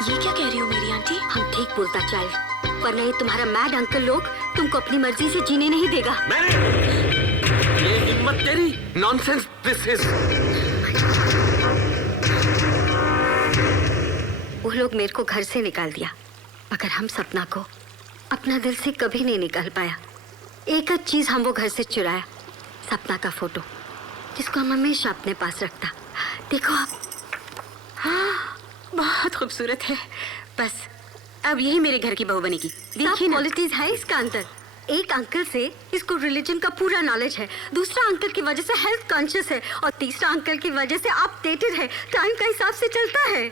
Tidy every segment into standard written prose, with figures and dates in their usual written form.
ये क्या कह रही हो मेरी आंटी? हम ठीक बोलता चाइल्ड, वरना ये तुम्हारा मैड अंकल लोग तुमको अपनी मर्जी से जीने नहीं देगा। ये हिम्मत तेरी? Nonsense this is. वो लोग मेरे को घर से निकाल दिया, मगर हम सपना को अपना दिल से कभी नहीं निकाल पाया। एक चीज हम वो घर से चुराया, सपना का फोटो, जिसको हम हमेशा अपने पास रखता। देखो आप। हाँ, बहुत खूबसूरत है। बस अब यही मेरे घर की बहू बनेगी। देखिए ना, क्वालिटीज है इसका अंतर। एक अंकल से इसको रिलीजन का पूरा नॉलेज है, दूसरा अंकल की वजह से हेल्थ कॉन्शियस है, और तीसरा अंकल की वजह से अपडेटेड है, टाइम का हिसाब से चलता है।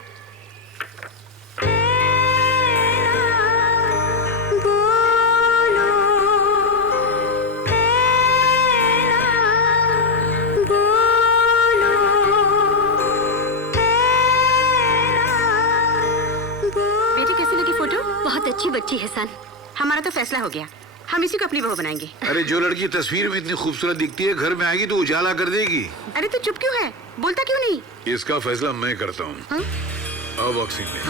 बेटी कैसी लगी फोटो? बहुत अच्छी बच्ची है सन। हमारा तो फैसला हो गया, हम इसी को अपनी बहू बनाएंगे। अरे जो लड़की तस्वीर में इतनी खूबसूरत दिखती है, घर में आएगी तो उजाला कर देगी। अरे तू चुप क्यों है? बोलता क्यों नहीं? इसका फैसला मैं करता हूँ। अब बॉक्सिंग में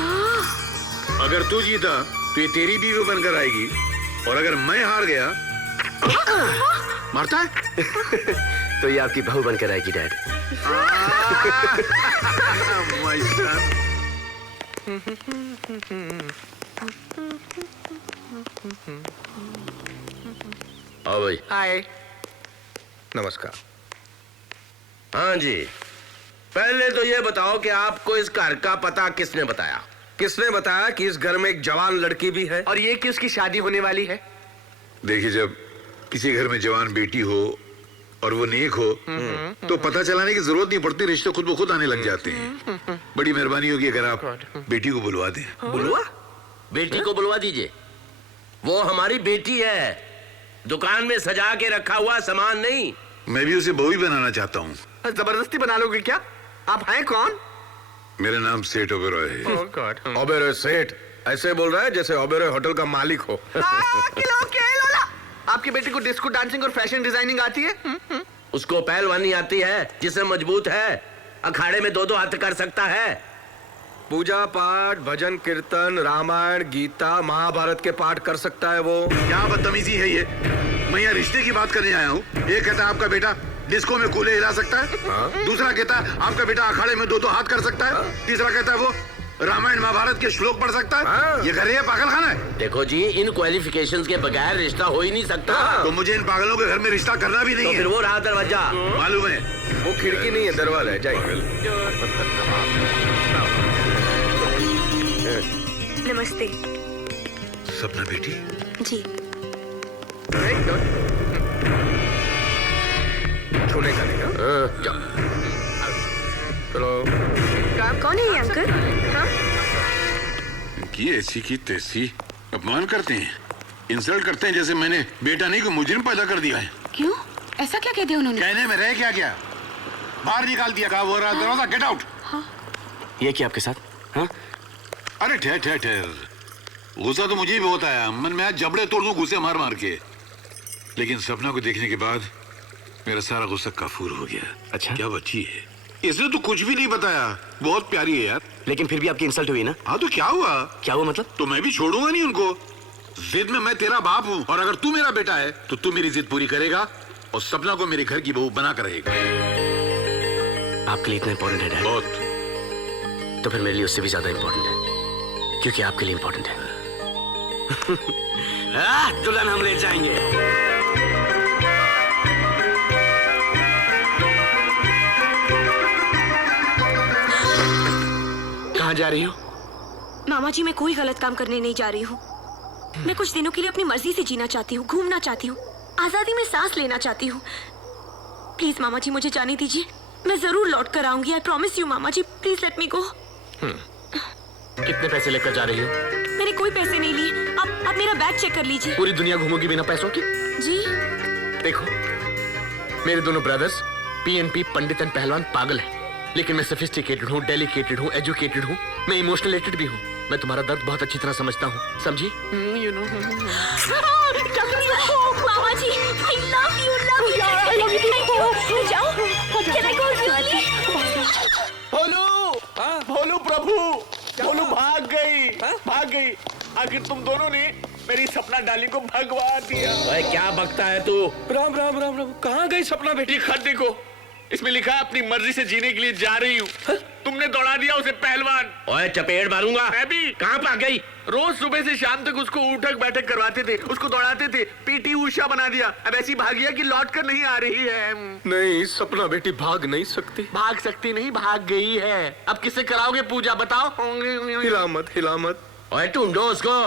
अगर तू जीता तो ये तेरी बीवी बनकर आएगी, और अगर मैं हार गया मारता है तो ये आपकी बहू बनकर आएगी डैड। My son. आओ भाई। हाय, नमस्कार। हाँ जी, पहले तो ये बताओ कि आपको इस घर का पता किसने बताया? किसने बताया कि इस घर में एक जवान लड़की भी है और ये कि उसकी शादी होने वाली है? देखिए, जब किसी घर में जवान बेटी हो और वो नेक हो तो पता चलाने की जरूरत नहीं पड़ती, रिश्ते खुद ब खुद आने लग जाते हैं। बड़ी मेहरबानी होगी अगर आप बेटी को बुलवा दें। बुलवा? बेटी को बुलवा दीजिए, वो हमारी बेटी है, दुकान में सजा के रखा हुआ सामान नहीं। मैं भी उसे बहू ही बनाना चाहता हूँ। जबरदस्ती बना लोगे क्या? आप हैं कौन? मेरा नाम सेठ ओबेरॉय है। ओबेरॉय सेठ ऐसे बोल रहा है जैसे ओबेरॉय होटल का मालिक हो। आपकी बेटी को डिस्को डांसिंग और फैशन डिजाइनिंग आती है? उसको पहलवानी आती है, जिसे मजबूत है, अखाड़े में 2-2 हाथ कर सकता है। पूजा पाठ, भजन कीर्तन, रामायण, गीता, महाभारत के पाठ कर सकता है वो। क्या बदतमीजी है ये? मैं यहाँ रिश्ते की बात करने आया हूँ। एक कहता है आपका बेटा डिस्को में कूले हिला सकता है, दूसरा कहता है आपका बेटा अखाड़े में 2-2 हाथ कर सकता है, तीसरा कहता है वो रामायण महाभारत के श्लोक पढ़ सकता है। ये घर है पागल खाना है? देखो जी, इन क्वालिफिकेशंस के बगैर रिश्ता हो ही नहीं सकता। तो मुझे इन पागलों के घर में रिश्ता करना भी नहीं तो है। फिर वो रहा दरवाजा। मालूम है वो खिड़की नहीं है, दरवाजा है। जाइए। नमस्ते। सपना बेटी जी। छूने का नहीं। चलो। कौन है ये अंकल? हाँ? की ऐसी की तैसी अपमान करते हैं, इंसल्ट करते हैं, जैसे मैंने बेटा नहीं को मुजरिम पैदा कर दिया है। क्यों? ऐसा क्या कह दिया उन्होंने? कहने में रह क्या बाहर निकाल दिया। कहा वो रहा दरवाजा, गेट आउट। ये क्या आपके साथ? हाँ? अरे ठहर, गुस्सा तो मुझे भी बहुत आया, मन में आज जबड़े तोड़ दूं गुस्से मार मार के, लेकिन सपना को देखने के बाद मेरा सारा गुस्सा काफूर हो गया। अच्छा? क्या बच्ची है, इसने तो कुछ भी नहीं बताया, बहुत प्यारी है यार। लेकिन फिर भी आपकी इंसल्ट हुई ना? हाँ तो क्या हुआ? क्या हुआ मतलब? तो मैं भी छोड़ूंगा नहीं उनको। जिद में मैं तेरा बाप हूँ, और अगर तू मेरा बेटा है तो तू मेरी जिद पूरी करेगा और सपना को मेरे घर की बहू बना कर रहेगा। आपके लिए इतना इंपॉर्टेंट है डैड? बहुत। तो फिर मेरे लिए उससे भी ज्यादा इंपॉर्टेंट है, क्योंकि आपके लिए इंपॉर्टेंट है। दुल्हन हम ले जाएंगे। कहाँ जा रही हो? मामा जी, मैं कोई गलत काम करने नहीं जा रही हूँ। मैं कुछ दिनों के लिए अपनी मर्जी से जीना चाहती हूँ, घूमना चाहती हूँ, आजादी में सांस लेना चाहती हूँ। प्लीज मामा जी, मुझे जाने दीजिए, मैं जरूर लौट कर आऊंगी। आई प्रॉमिस यू मामा जी, प्लीज लेट मी गो। कितने पैसे लेकर जा रही हो? मैंने कोई पैसे नहीं लिए। आप मेरा बैग चेक कर लीजिए। पूरी दुनिया घूमोगी बिना पैसों की? जी? देखो, मेरे दोनों ब्रदर्स पीएनपी पंडित एंड पहलवान पागल हैं, लेकिन मैं सोफिस्टिकेटेड हूँ, डेलिकेटेड हूँ, एजुकेटेड हूँ, मैं इमोशनलेटेड भी हूँ। मैं तुम्हारा दर्द बहुत अच्छी तरह समझता हूँ, समझी? मामा जी, I love you, love you. Thank you. जाओ, can I go? भोलू, भोलू प्रभु, बोलू भाग गई, भाग गई। आखिर तुम दोनों ने मेरी सपना डार्लिंग को भगवा दिया। ओए क्या बकता है तू? राम राम राम राम, कहाँ गई सपना बेटी? खत देखो, इसमें लिखा है अपनी मर्जी से जीने के लिए जा रही हूँ। तुमने दौड़ा दिया उसे पहलवान। ओए चपेट मारूंगा। मैं भी। कहाँ भाग गई? रोज सुबह से शाम तक उसको उठक बैठक करवाते थे, उसको दौड़ाते थे, पीटी उषा बना दिया। अब ऐसी भागिया कि लौट कर नहीं आ रही है। नहीं, सपना बेटी भाग नहीं सकती। भाग सकती नहीं, भाग गई है। अब किससे कराओगे पूजा बताओ? हिलामत हिलामत। ओए ढूंढो उसको,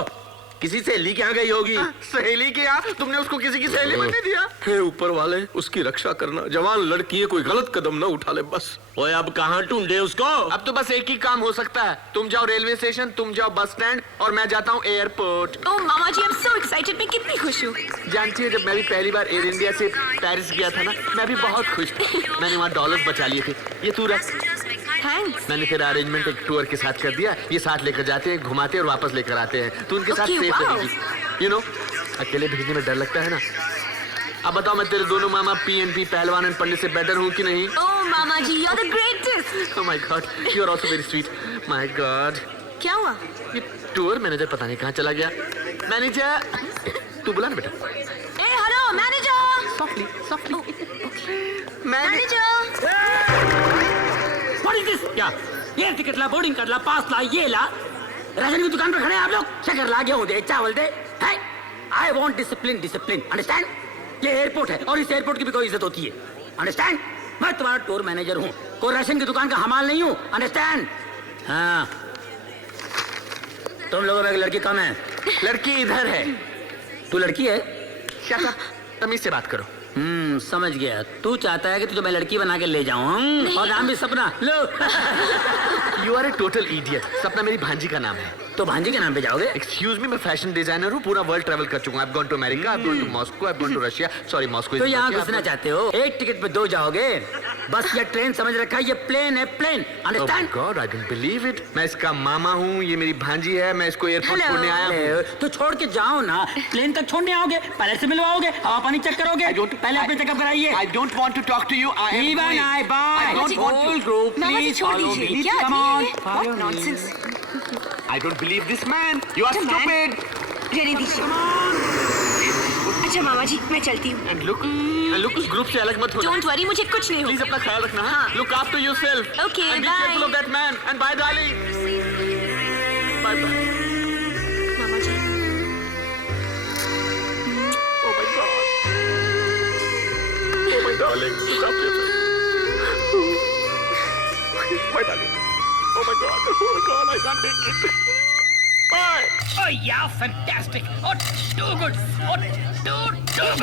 किसी सहेली के यहाँ गई होगी। सहेली के यहाँ? तुमने उसको किसी की सहेली बनने दिया? हे ऊपर वाले, उसकी रक्षा करना। जवान लड़की है, कोई गलत कदम न उठा ले बस। ओए अब कहाँ ढूंढे उसको? अब तो बस एक ही काम हो सकता है, तुम जाओ रेलवे स्टेशन, तुम जाओ बस स्टैंड और मैं जाता हूँ एयरपोर्ट। ओह मामा जी, आई एम सो एक्साइटेड, मैं कितनी खुश हूँ। जानती है, जब मैं भी पहली बार एयर इंडिया से पेरिस गया था ना, मैं भी बहुत खुश था। मैंने वहाँ डॉलर्स बचा लिए थे। ये तू रख। थैंक्स। मैंने तेरा अरेंजमेंट एक टूर के साथ कर दिया। ये साथ लेकर जाते हैं, घुमाते हैं और वापस लेकर आते हैं। तू उनके साथ Okay, सेफ wow. रहेगी। यू नो, अकेले भेजने में डर लगता है ना। अब बताओ, मैं तेरे दोनों मामा पीएनपी पहलवान एंड पंडित से बेटर हूँ कि नहीं? ओह मामा जी, you are the greatest. Oh my God, you are also very sweet. My God. क्या हुआ? ये टूर मैनेजर पता नहीं कहाँ चला गया। मैनेजर, तू बुला ना बेटा। ए hello manager. Softly, softly. Manager. What is this? क्या ये टिकट ला, बोर्डिंग कार्ड ला, पास ला, ये ला। राशन की दुकान पर खड़े हैं आप लोग। शक्कर ला, गेहूं दे, चावल दे। है I want discipline, discipline, understand? ये एयरपोर्ट है और इस एयरपोर्ट की भी कोई इज्जत होती है, अंडरस्टैंड? मैं तुम्हारा टूर मैनेजर हूँ, कोई राशन की दुकान का हमाल नहीं हूँ, अंडरस्टैंड? हाँ, तुम लोगों में एक लड़की कम है। लड़की इधर है। तू लड़की है? Shut up. तमीज से बात करो। समझ गया। तू चाहता है कि तुझे मैं लड़की बना के ले जाऊं और नाम भी सपना लो। You are a total idiot. सपना मेरी भांजी का नाम है। तो भांजी के नाम पे जाओगे? Excuse me, मैं फैशन डिजाइनर हूँ, पूरा वर्ल्ड ट्रैवल कर चुका हूँ। I've gone to America, I've gone to Moscow, I've gone to Russia. Sorry, Moscow is तो यहाँ Russia. घुसना चाहते हो? एक टिकट पे दो जाओगे। बस ये ट्रेन समझ रखा है, ये प्लेन है, plane, Oh my understand? God, I don't believe it. मैं इसका मामा हूँ, ये मेरी भांजी है, मैं इसको एयरपोर्ट Hello. छोड़ने आया हूँ। तो छोड़ के जाओ ना, प्लेन तक छोड़ने आओगे, पायलट से मिलवाओगे, हवा पानी चेक करोगे। पहले अपने चेकअप कराइए। I don't want to talk to you. I am Even going. I buy. I don't want to. Group, mama ji please छोड़ follow दीजिए। me. क्या Come on, ये? follow What me. nonsense। I don't believe this man. You are The man? stupid. रहने दीजिए। अच्छा मामा जी, मैं चलती हूँ। And look, उस ग्रुप से अलग मत होना। डोंट वरी, मुझे कुछ नहीं Please होगा। अपना ख्याल रखना। हाँ। Look after yourself. Okay, And be bye. careful of that man. And bye, darling. Bye, bye. Mama ji. Oh my God. Oh my darling. Look after yourself. My darling. Oh my God. Oh God, I can't take it. Bye. Oh yeah, fantastic. Oh, too good. Oh, too good.